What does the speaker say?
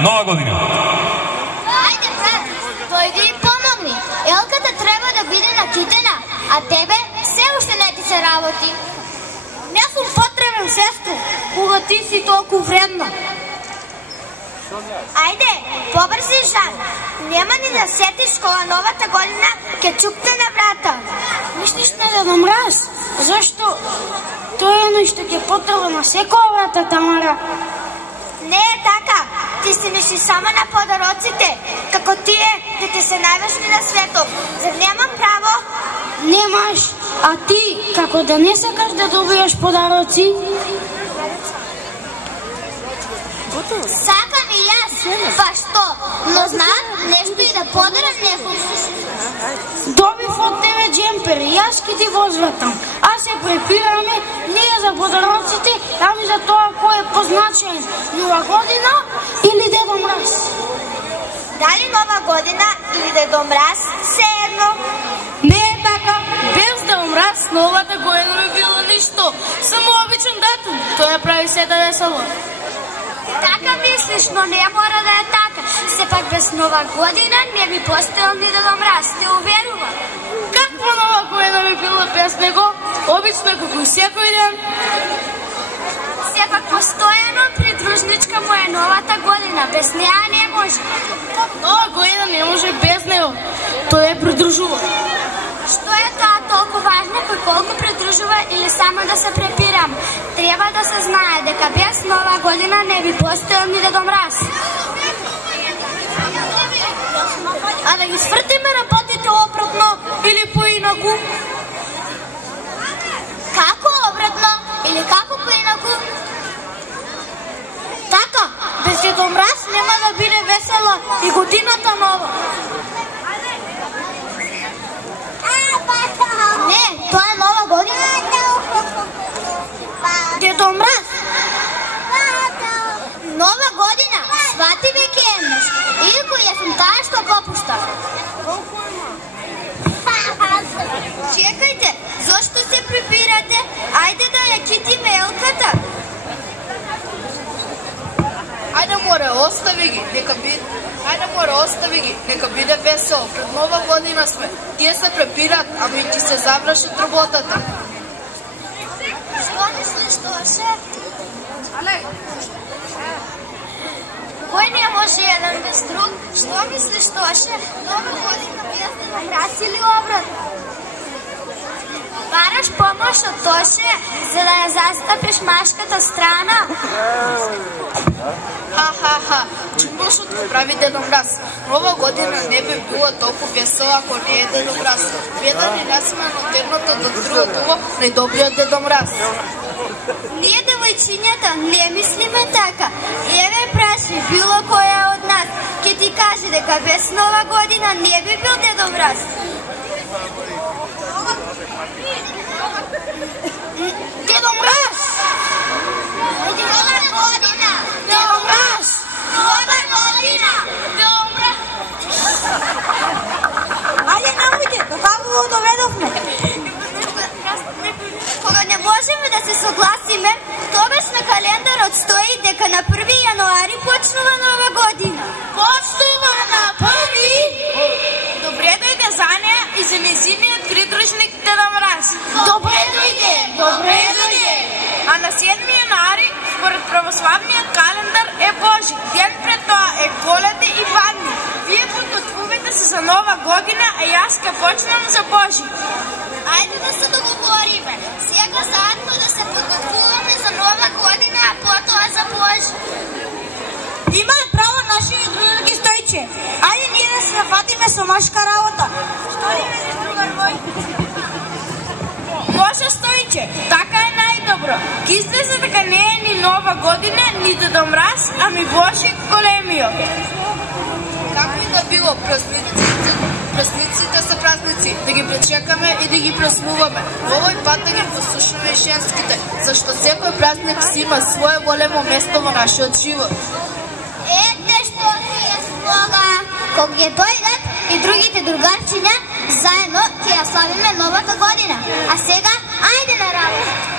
Нова година. Ајде, брат, дојди и помогни. Елката треба да биде накитена, а тебе се уште не ти се работи. Не сум потребен, сестро, кога ти си толку вредна. Ајде, побрзи, Жан. Нема ни да сетиш кога новата година ке чукне на врата. Мислиш на Дедо Мраз? Зашто? Тој е нешто ке потреба на секоја врата, Тамара. Не е така. Ти си неши само на подароците, како тие дете се најважни на светот. Зар немам право? Немаш, а ти како да не сакаш да добиеш подароци? Сакам и јас, па што? Но знам нешто и да подарам некој. Добив од тебе джемпер и јас ке ти возвратам. А се препираме не за подароците, ами за тоа кој е позначен. Нова година или Дедо Мраз? Дали Нова година или Дедо Мраз? Се едно. Не е така. Без Дедо Мраз новата година би било ништо. Само обичен датум. Тоа ја прави се да весело. Така мислиш, но не мора да е така. Сепак без Нова година не би постоел ни Дедо Мраз, те уверувам. Каква Нова година би било без него? Обично како и секој ден. Сепак постојано придружничка му е новата година, без неа не може. Нова година не може без него. Тој е придружува. Што е тоа толку важно кој колку придружува или само да се препирам? Треба да се знае дека без Нова година не би постоел ни Дедо Мраз. А да ги свртиме работите обратно или поинаку? Како обратно или како поинаку? Така, без Дедо Мраз нема да биде весела и годината нова. Не, тоа е Нова година. Дедо Мраз. Нова година, свати веќе еднаш. Иако ја сум таа што попушта. Чекајте, зошто се препирате? Ајде да ја китиме елката. Ајде море, остави ги, нека биде. Ајде море, остави ги, нека биде весело. Пред Нова година сме. Тие се препират, ама и ти се завршат работата. Што мислиш тоа ше? Кој не може еден без друг? Што мислиш тоа ше? Нова година без Дедо Мраз или обратно? Бараш помош од Тоше за да ја застапиш машката страна? Ха, чумбошот го прави Дедо Мраз. Нова година не би било толку весела ако не е Дедо Мраз. Бедан и насмен од едното до другото, најдобриот Дедо Мраз. Ние девојчињата не мислиме така. Еве праши било која од нас ќе ти каже дека без Нова година не би бил Дедо Мраз. Дедо Мраз! Нова година! Дедо Мраз! Нова година! Дедо Мраз! Ајде намојте, како го доведовме? Кога не можеме да се согласиме, тогаш на календарот стои дека на 1 јануари почнува Нова година. Почнува на 1? Добре дојде за неа и за незиниот придружник Дедо Мраз. Добре дојде! А на 7 јануари, според православниот календар, е Божи. Ден пред тоа е Коледа и Бадни. Вие подготвувате се за Нова година, а јас ке почнам за Божи. Ајде да се договориме. Сега заедно да се подготвуваме за Нова година, а потоа за Божи. Има право нашиот други Стојче. Ајде ние да се нафатиме со машка работа. Што ли видиш, другар мој? Може, Стојче, така е најдобро. Ки излезе дека не е ни Нова година, ни Дедо Мраз, ами Божи големиот. Како и да било, празниците се празници, да ги пречекаме и да ги празнуваме. Овој пат да ги послушаме и женските, зашто секој празник си има свое големо место во нашиот живот. Ете што ти е слога. Кога ќе дојдат и другите другарчиња, заедно ќе ја славиме Новата година. А сега, ајде на работа.